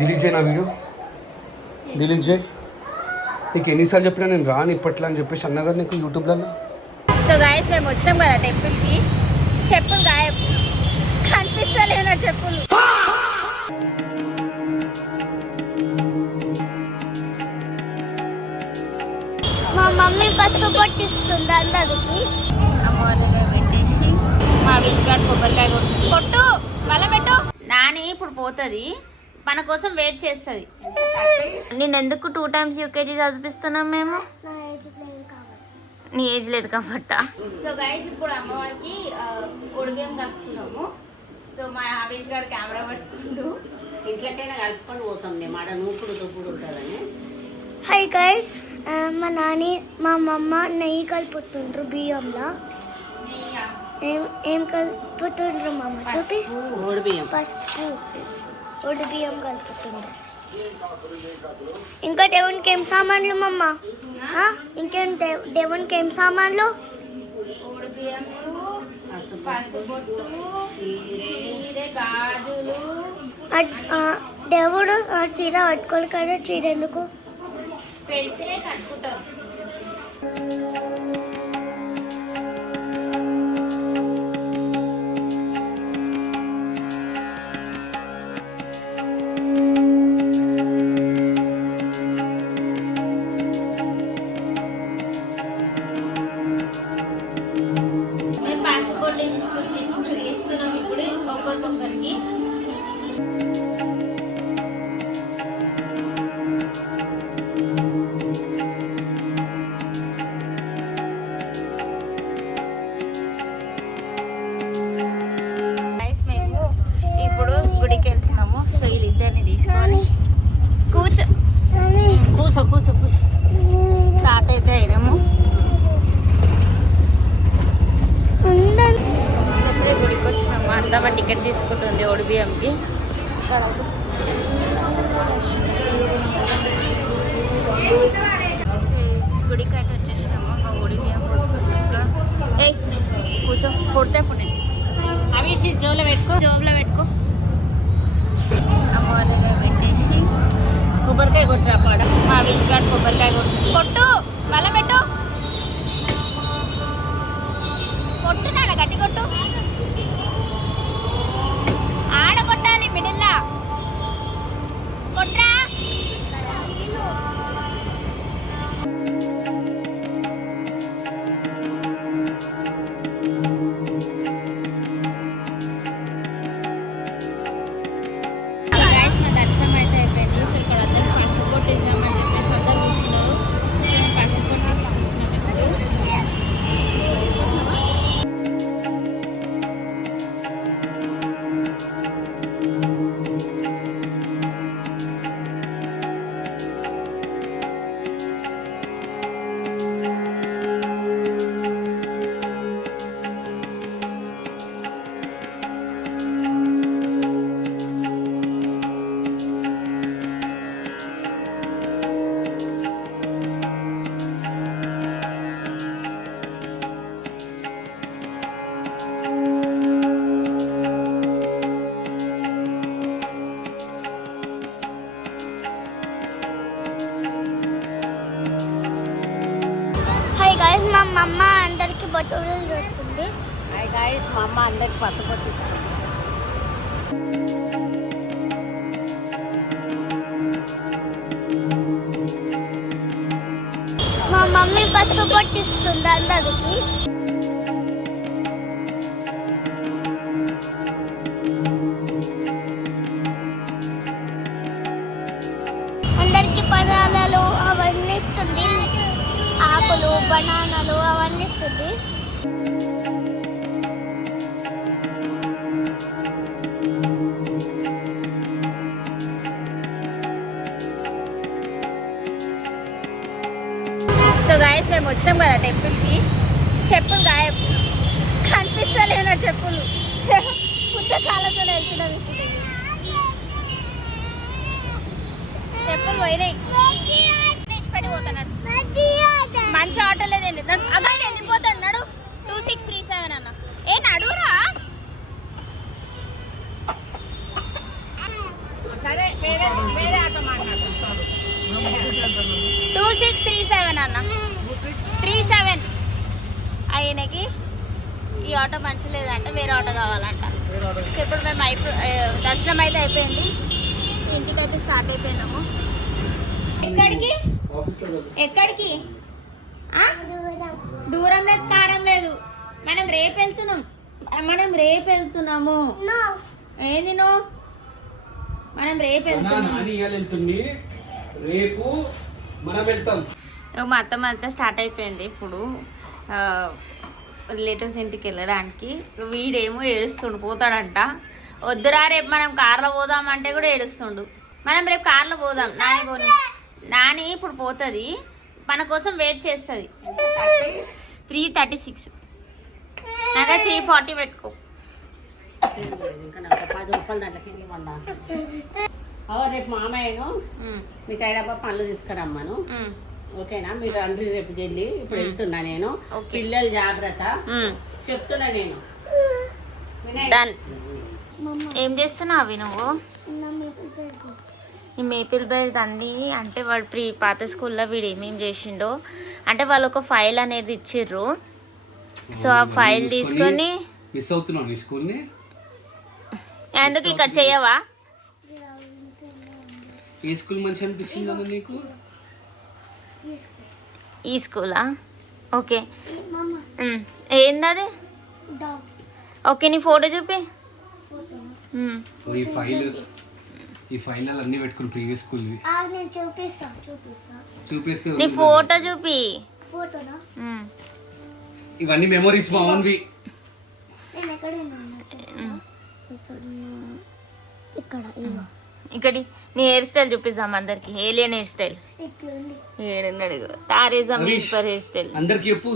Delete చేయి నా video, delete చేయి. నీకు ఎన్నిసార్లు చెప్పినా నేను రాను ఇప్పట్లో అని చెప్పేసి అన్నా కదా నీకు యూట్యూబ్లలో. సో గాయస్ మేము వచ్చినాం కదా టెంపుల్కి, చెప్పులు గాయబ్, కనిపిస్తలేవు నా చెప్పులు. మా మమ్మీ బస్సు కొట్టిస్తుంది అందరికి. అమ్మవారిగా పెట్టేసి మా విజ్గాడ్ కొబ్బరికాయ కొట్టు మళ్ళీ పెట్టు. నాని ఇప్పుడు పోతుంది, మన కోసం వెయిట్ చేస్తుంది. నేను ఎందుకు 2 times యూకేజీ చదివిస్తున్నాం మేము? నీ ఏజ్ లేదు కాబట్టి. సో గైస్ ఇప్పుడు అమ్మవారికి ఒడిబియ్యం కలుపుతున్నాము. సో మా ఆవేష్ గారు కెమెరా పట్టుకుంటూ ఇంట్లోకైనా కలుపుకొని పోతాం మేము, ఆడ నూపుడు దుప్పుడు ఉంటుందని. హాయ్ గైస్, మా నాని మా మమ్మ నెయ్యి కలుపుతుండ్రు బియ్యంలో. ఏం కలుపుతుండ్రు మమ్మ? చూపి. పసుపు ఒడి బియ్యం కలుపుతుండ్రు. ఇంకా దేవునికి ఏం సామాన్లు మమ్మ? ఇంకేం దేవునికి ఏం సామాన్లు? దేవుడు చీర కట్టుకోవాలి కదా, చీర ఎందుకు పెడితే కట్టుకుంటారు. మేము పాస్పోర్ట్ ఇస్తున్నాం ఇప్పుడు ఒక్కొక్కరికి. ఇప్పుడు గుడికి వెళ్తున్నాము. సో వీళ్ళిద్దరిని తీసుకొని కూర్చో స్టార్ట్ అయితే అయినాము. అప్పుడే గుడికి వచ్చినాము. అత్తమ్మ టికెట్ తీసుకుంటుంది ఒడిబియ్యంకి. గుడికి అయితే వచ్చేసినాము. ఇంకా ఒడిబియ్యం పోసుకుంటున్నా. ఏయ్ కూర్చో, కొడితే పుట్టే అవి జోబులో పెట్టుకో. అమ్మవారి దగ్గర పెట్టేసి కొబ్బరికాయ కొట్టురా పాడ. మా విజ్గాడ్ కొబ్బరికాయ కొట్టు మళ్ళీ పెట్టు. కొట్టున్నాడు, గట్టి కొట్టు. ఆడ కొట్టాలి, మిడిల్లా కొట్రా. దర్శనం అయితే అయిపోయింది. సో ఇక్కడ అందరూ పసుపు కొట్టేసామని చెప్పేసి అందరూ కూర్చున్నారు. పసుపు మా మమ్మ అందరికి బొట్టులు పెడుతుంది. హాయ్ గాయస్, మా అమ్మ అందరికి పసుపు కొట్టిస్తుంది. మా మమ్మీ పసుపు కొట్టిస్తుంది అందరికి. అందరికి బనానాలు అవన్నీ ఇస్తుంది, ఆకులు బనానాలు అవన్నీ ఇస్తుంది. సో గాయస్ మేము వచ్చినాం కదా టెంపుల్కి, చెప్పులు గాయబ్, కనిపిస్తలేవు నా చెప్పులు. పుస్తకాలతో వెళ్తున్నాం. ఇప్పుడు చెప్పులు పోయినాయి. మంచి ఆటో లేదండి, అదే వెళ్ళిపోతాడు. నడు 2637 అన్న. ఏ నడురా. సరే 2637 అన్న 37 ఆయనకి ఈ ఆటో మంచి లేదంట, వేరే ఆటో కావాలంట. సో ఇప్పుడు మేము దర్శనం అయితే అయిపోయింది, ఇంటికి అయితే స్టార్ట్ అయిపోయినాము. ఎక్కడికి ఎక్కడికి దూరం లేదు, కారం లేదు. మనం రేపు వెళ్తున్నాము. ఏంది నువ్వు? మనం రేపు వెళ్తాం. మా అత్తమ్మ అంతా స్టార్ట్ అయిపోయింది ఇప్పుడు రిలేటివ్స్ ఇంటికి వెళ్ళడానికి. వీడేమో ఏడుస్తుండు, పోతాడంట. వద్దురా రేపు మనం కార్లో పోదామంటే కూడా ఏడుస్తుండు. మనం రేపు కార్లో పోదాం, నాని ఇప్పుడు పోతుంది, మన కోసం వెయిట్ చేస్తుంది. 336 నాకే 340 పెట్టుకో. రేపు మామయ్యను మిఠాయి డబ్బా పనులు తీసుకురమ్మను. ఓకేనా? మీరు రండి రేపు జల్లి. ఇప్పుడు వెళ్తున్నా నేను. పిల్లలు జాగ్రత్త చెప్తున్నా నేను. ఏం చేస్తున్నావు అవి నువ్వు? ఈ మేపిల్ బైర్ దండి అంటే వాడు పాత స్కూల్లో వీడు ఏమేమి చేసిండో అంటే వాళ్ళు ఒక ఫైల్ అనేది ఇచ్చిర్రు. సో ఆ ఫైల్ తీసుకొని మిస్ అవుతున్నావు నీ స్కూల్ని. ఎందుకు ఇక్కడ చేయవా? ఏ స్కూల్ మంచి అనిపించింది నీకు? ఈ స్కూలా? ఓకే. ఏందది? ఓకే, నీ ఫోటో చూపి. ఈ ఫైల్ అన్ని పెట్టుకుని ప్రీవియస్ స్కూల్ చూపిస్తా. నీ ఫోటో చూపి. ఇవన్నీ మెమరీస్ మా ఓన్వి. ఇక్కడ నీ హెయిర్ స్టైల్ చూపిస్తాం అందరికి. ఏలియన్ హెయిర్ స్టైల్ ఏడున్నాడు, తారేజం హెయిర్ స్టైల్. అందరికి చెప్పు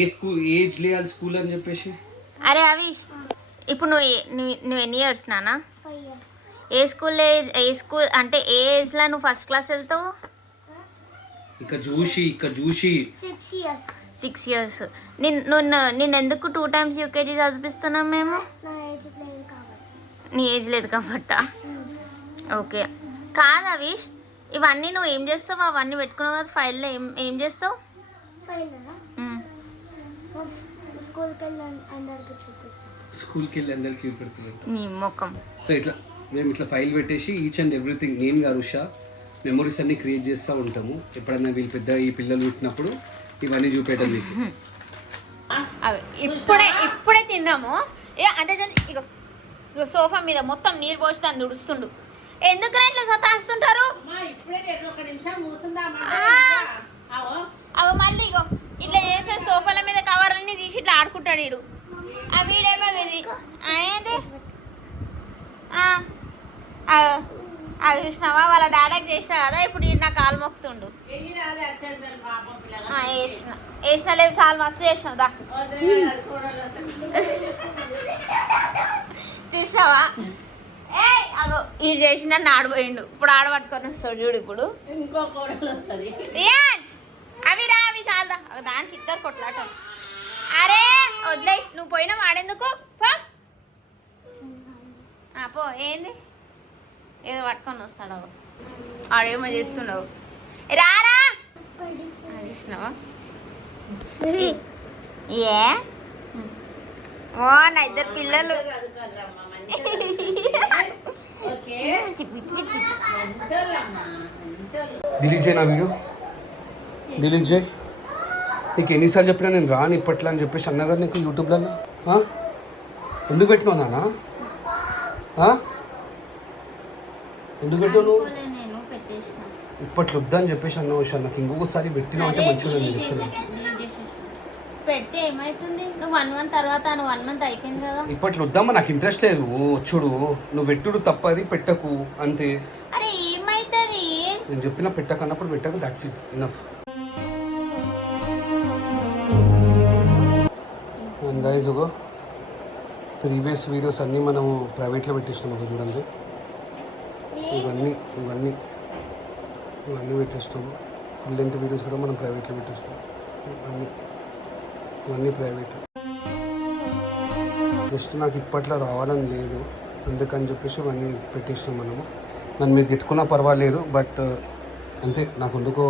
ఏ స్కూల్ ఏజ్ లేయాలి స్కూల్ అని చెప్పేసి. అరే అవిష్, ఇప్పుడు నువ్వు ఎన్ని ఇయర్స్ నానా? ఏ స్కూల్ అంటే ఏ ఏజ్లో నువ్వు ఫస్ట్ క్లాస్ వెళ్తావు? ఇక్కడ చూసి 6 years. నిన్ను ఎందుకు 2 times యూకేజీ చదివిస్తున్నాం మేము? నీ ఏజ్ లేదు కాబట్టా? ఓకే. కాదు అవిష్, ఇవన్నీ నువ్వు ఏం చేస్తావు? అవన్నీ పెట్టుకున్నావు కదా ఫైల్లో, ఏం చేస్తావు? స్కూల్కి వెళ్ళి అందరికి చూపెడుతున్నాను నీ ముఖం. సో మేము ఇట్లా ఫైల్ పెట్టేసి ఈచ్ అండ్ ఎవ్రీథింగ్ నేను గారుషా మెమరీస్ అన్ని క్రియేట్ చేస్తూ ఉంటాము. ఎప్పుడైనా వీళ్ళు పెద్ద ఈ పిల్లలు పుట్టినప్పుడు ఇవన్నీ చూపెట్టం మీకు. ఇప్పుడే తిన్నాము. అదే ఇగో సోఫా మీద మొత్తం నీరు పోసి దాన్ని దుడుస్తుండు. ఎందుకు ఇట్లా సతాస్తుంటారు? అగో మళ్ళీ ఇగో ఇట్లా చేసే సోఫాల మీద కవర్లన్నీ తీసి ఇట్లా ఆడుకుంటాడు వీడు. ఆ వీడేమో ఇది ఏంది? అది చూసినావా? వాళ్ళ డాడీకి చేసినా కదా, ఇప్పుడు నా కాలు మొక్కుతుండు. వేసిన లేదు చాలా మస్తు చేసినావు దా. చూసినావా? అగో ఇది చేసిన ఆడిపోయిండు, ఇప్పుడు ఆడబట్టుకొని వస్తాడు చూడు. ఇప్పుడు ఇంకో కోడలు వస్తుంది. అవి రా, అవి చాలా దానికి ఇద్దరు కొట్లాట. అరే వదిలే, నువ్వు పోయినా వాడేందుకు? పో. ఏంది ఏదో పట్టుకొని వస్తాడు, ఆడేమో చేస్తున్నావు. రారా చూసినావా? ఏ ఓ నా ఇద్దరు పిల్లలు డిలీట్ చేయి నా వీడియో, డిలీట్ చేయి. నీకు ఎన్నిసార్లు చెప్పినా నేను రాను ఇప్పట్లో అని చెప్పేసి అన్నగారు నీకు యూట్యూబ్లలో. ఎందుకు పెట్టినావు నాన్న? ఎందుకు పెట్టావు నువ్వు? ఇప్పట్లో వద్దని చెప్పేసి అన్నావు. నాకు ఇంకొకసారి పెట్టినావు అంటే మంచిగా నేను చెప్తున్నాను. పెడితే ఏమవుతుంది? నువ్వు 1 month తర్వాత, నువ్వు 1 month అయిపోయింది కదా. ఇప్పట్లో వద్దామా, నాకు ఇంట్రెస్ట్ లేదు. వచ్చుడు నువ్వు పెట్టుడు తప్పది, పెట్టకు అంతే. అరే ఏమైతుంది? నేను చెప్పిన పెట్టకు అన్నప్పుడు పెట్టకు, that's it, enough. And guys ఒక ప్రీవియస్ వీడియోస్ అన్నీ మనము ప్రైవేట్లో పెట్టేసినాం. ఒక చూడండి, ఇవన్నీ పెట్టేస్తాము. ఫుల్ లెంత్ వీడియోస్ కూడా మనం ప్రైవేట్లో పెట్టేస్తాం. ఇవన్నీ ప్రైవేట్. జస్ట్ నాకు ఇప్పట్లో రావాలని లేదు, అందుకని చెప్పేసి ఇవన్నీ పెట్టేసినాం మనము. నన్ను మీరు తిట్టుకున్నా పర్వాలేదు, బట్ అంతే. నాకు ఎందుకో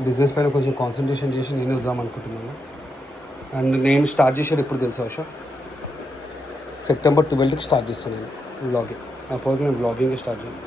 బిజినెస్ పైన కొంచెం కాన్సన్ట్రేషన్ చేసి నేనే వద్దాం అనుకుంటున్నాను. అండ్ నేను స్టార్ట్ చేసేది ఎప్పుడు తెలుసా అశోక్? సెప్టెంబర్ 12కి స్టార్ట్ చేస్తాను నేను వ్లాగింగ్. అప్పటికి నేను వ్లాగింగ్ స్టార్ట్ చేయాలి.